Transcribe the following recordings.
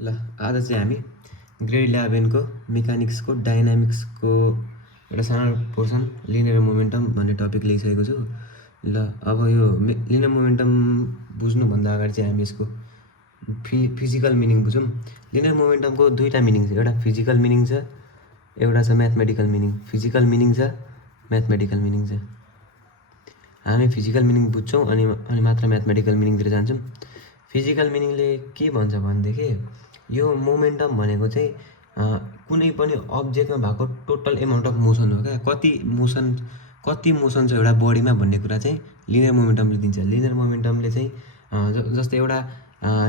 ल आज चाहिँ हामी ग्रेड 11 को मेकानिक्सको डाइनामिक्सको एउटा सानो पोर्सन लिनियर मोमेन्टम भन्ने टपिक लिइसकेको छु। ल अब यो लिनियर मोमेन्टम बुझ्नुभन्दा अगाडि चाहिँ हामी यसको फिजिकल मिनिङ बुझौँ। लिनियर मोमेन्टमको दुईवटा मिनिङ छ, एउटा फिजिकल मिनिङ छ, एउटा छ म्याथमेटिकल मिनिङ। फिजिकल मिनिङ छ, म्याथमेटिकल मिनिङ छ। हामी फिजिकल मिनिङ बुझ्छौँ अनि मात्र म्याथमेटिकल मिनिङतिर जान्छौँ। फिजिकल मिनिङले के भन्छ भनेदेखि यो मोमेन्टम भनेको चाहिँ कुनै पनि अब्जेक्टमा भएको टोटल एमाउन्ट अफ मोसन हो क्या। कति मोसन छ एउटा बडीमा भन्ने कुरा चाहिँ लिनियर मोमेन्टमले दिन्छ। लिनियर मोमेन्टमले चाहिँ जस्तै एउटा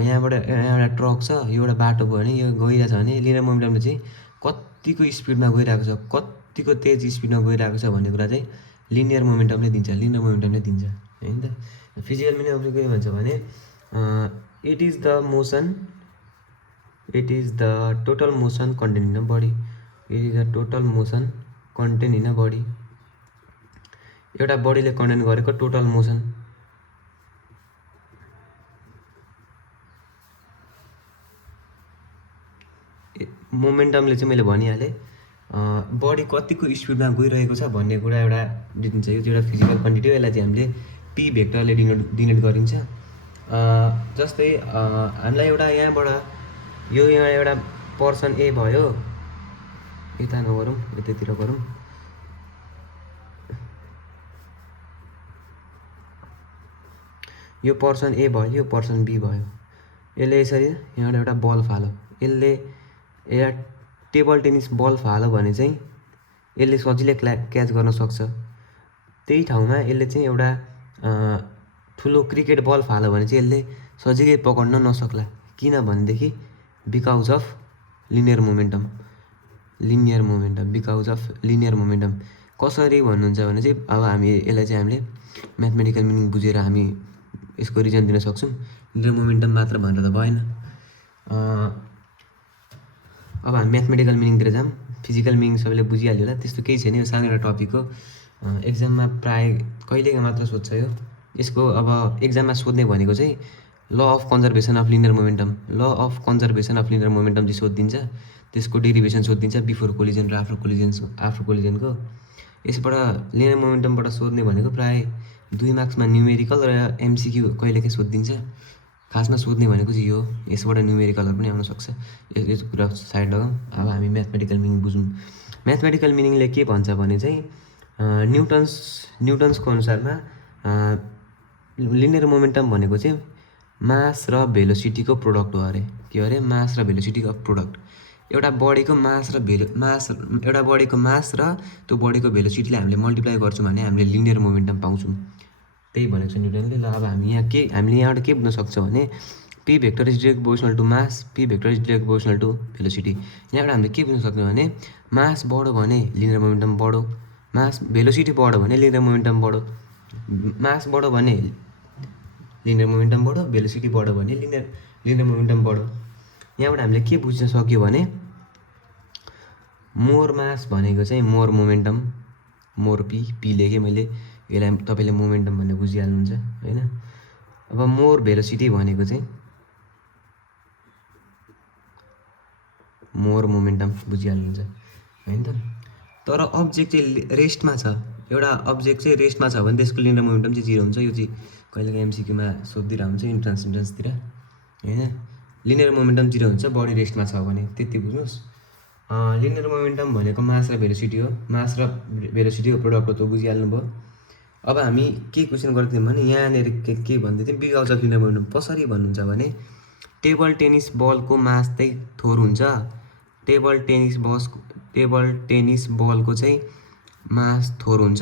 यहाँबाट एउटा ट्रक छ, यो एउटा बाटो भयो भने यो गइरहेको छ भने लिनियर मोमेन्टमले चाहिँ कतिको स्पिडमा गइरहेको छ, कतिको तेज स्पिडमा गइरहेको छ भन्ने कुरा चाहिँ लिनियर मोमेन्टमले दिन्छ, लिनियर मोमेन्टमले दिन्छ हैन त। फिजिकल मिनिङले के भन्छ भने it is the total motion contain in a body. It is the total motion contain in a body. एउटा बडीले कन्टेन गरेको टोटल मोसन। मोमेन्टमले चाहिँ मैले भनिहालेँ बडी कतिको स्पिडमा गइरहेको छ भन्ने कुरा एउटा दिन्छ। यो चाहिँ एउटा फिजिकल क्वान्टिटी हो। यसलाई चाहिँ हामीले पी भेक्टरले डिनोट गरिन्छ। जस्तै हामीलाई एउटा यहाँबाट यो यहाँ एउटा पर्सन ए भयो, यता नगरौँ यतातिर गरौँ। यो पर्सन ए भयो, यो पर्सन बी भयो। यसले यसरी यहाँबाट एउटा बल फाल्यो, यसले एउटा टेबल टेनिस बल फाल्यो भने चाहिँ यसले सजिलै क्याच गर्न सक्छ। त्यही ठाउँमा यसले चाहिँ एउटा ठुलो क्रिकेट बल फाल्यो भने चाहिँ यसले सजिलै पकड्न नसक्ला। किनभनेदेखि because of linear momentum. Because of linear momentum कसरी भन्नुहुन्छ भने चाहिँ अब हामी यसलाई चाहिँ हामीले म्याथमेटिकल मिनिङ बुझेर हामी यसको रिजन दिन सक्छौँ। लिनियर मोमेन्टम मात्र भनेर त भएन। अब हामी म्याथमेटिकल मिनिङतिर जाऊँ। फिजिकल मिनिङ सबैले बुझिहाल्यो होला, त्यस्तो केही छैन। यो सानो एउटा टपिक हो, एक्जाममा प्राय कहिलेका मात्र सोध्छ यो। यसको अब एक्जाममा सोध्ने भनेको चाहिँ law of conservation of linear momentum. Law of conservation of linear momentum चाहिँ सोधिदिन्छ। त्यसको डेरिभेसन सोधिदिन्छ बिफोर कोलिजन र आफ्टर कोलिजनको। यसबाट लिनियर मोमेन्टमबाट सोध्ने भनेको प्राय 2 मार्क्समा न्युमेरिकल र एमसिक्यू कहिलेकाहीँ सोधिदिन्छ। खासमा सोध्ने भनेको चाहिँ यो, यसबाट न्युमेरिकलहरू पनि आउन सक्छ। यो कुरा साइड लगाऊँ। अब हामी म्याथमेटिकल मिनिङ बुझौँ। म्याथमेटिकल मिनिङले के भन्छ भने चाहिँ न्युटन्सको अनुसारमा लिनियर मोमेन्टम भनेको चाहिँ मास र भेलोसिटीको प्रोडक्ट हो अरे। के अरे? मास र भेलोसिटीको प्रोडक्ट। एउटा बडीको मास र त्यो बडीको भेलोसिटीले हामीले मल्टिप्लाई गर्छौँ भने हामीले लिनियर मोमेन्टम पाउँछौँ। त्यही भनेको छ न्युटनले। ल अब हामीले यहाँबाट के बुझ्न सक्छ भने P vector is direct proportional to mass, P vector is direct proportional to velocity. यहाँबाट हामीले के बुझ्न सक्छौँ भने मास बढ्यो भने लिनियर मोमेन्टम बढ्यो, भेलोसिटी बढ्यो भने लिनियर मोमेन्टम बढ्यो, मास बढ्यो भने लिनियर मोमेन्टम बढ्यो, भेलोसिटी बढ्यो भने लिनियर मोमेन्टम बढ्यो। यहाँबाट हामीले के बुझ्न सक्यो भने मोर मास भनेको चाहिँ मोर मोमेन्टम, मोर पी लेखेँ मैले। यसलाई तपाईँले मोमेन्टम भनेर बुझिहाल्नुहुन्छ होइन। अब मोर भेलोसिटी भनेको चाहिँ मोर मोमेन्टम बुझिहाल्नुहुन्छ होइन त। तर अब्जेक्ट चाहिँ रेस्टमा छ, एउटा अब्जेक्ट चाहिँ रेस्टमा छ भने त्यसको लिनियर मोमेन्टम चाहिँ 0 हुन्छ। यो चाहिँ कहिलेकाहीँ एमसिक्यूमा सोधिदिरहेको हुन्छ इन्ट्रान्सतिर होइन। लिनियर मोमेन्टम 0 हुन्छ बडी रेस्टमा छ भने, त्यति बुझ्नुहोस्। लिनियर मोमेन्टम भनेको मास र भेलोसिटी हो। मास र भेलोसिटीको प्रोडक्ट हो, त बुझिहाल्नुभयो। अब हामी के क्वेसन गरेको थियौँ भने यहाँनिर के भन्दै थियौँ, बिकाउज अफ लिनियर मोमेन्टम कसरी भन्नुहुन्छ भने टेबल टेनिस बलको मास चाहिँ थोर हुन्छ। टेबल टेनिस बलको चाहिँ मास थोर हुन्छ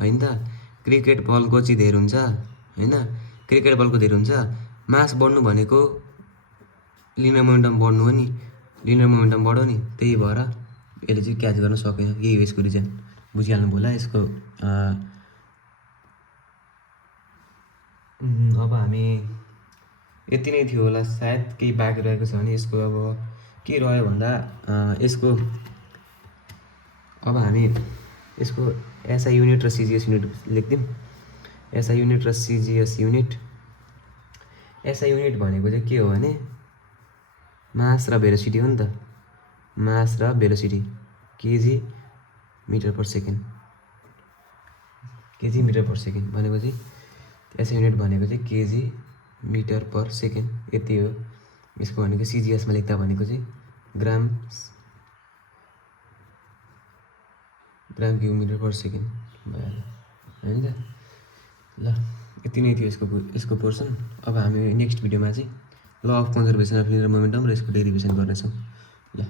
होइन त। क्रिकेट बलको चाहिँ धेर हुन्छ होइन। क्रिकेट बलको धेर हुन्छ। मास बढ्नु भनेको लिनियर मोमेन्टम बढ्नु हो नि, लिनियर मोमेन्टम बढ्यो नि। त्यही भएर यसले चाहिँ क्याच गर्न सकेन। यही हो यसको रिजन, बुझिहाल्नु होला यसको। अब हामी यति नै थियो होला सायद, केही बाँकी रहेको छ भने। यसको अब के रह्यो भन्दा यसको अब हामी यसको एसआई युनिट र सिजिएस युनिट लेख्दिउँ। एसआई युनिट र सिजिएस युनिट। एसआई युनिट भनेको चाहिँ के हो भने मास र भेलोसिटी हो नि त, मास र velocity KG metre per second, KG metre per second भनेपछि एसआई युनिट भनेको चाहिँ केजी मिटर पर सेकेन्ड यति हो। यसको भनेको सिजिएसमा लेख्दा भनेको चाहिँ ग्राम क्युब मिटर पर सेकेन्ड भइहाल्यो होइन त। ल यति नै थियो यसको पोर्सन। अब हामी नेक्स्ट भिडियोमा चाहिँ law of conservation of linear momentum र यसको डेरिभेसन गर्नेछौँ। ल।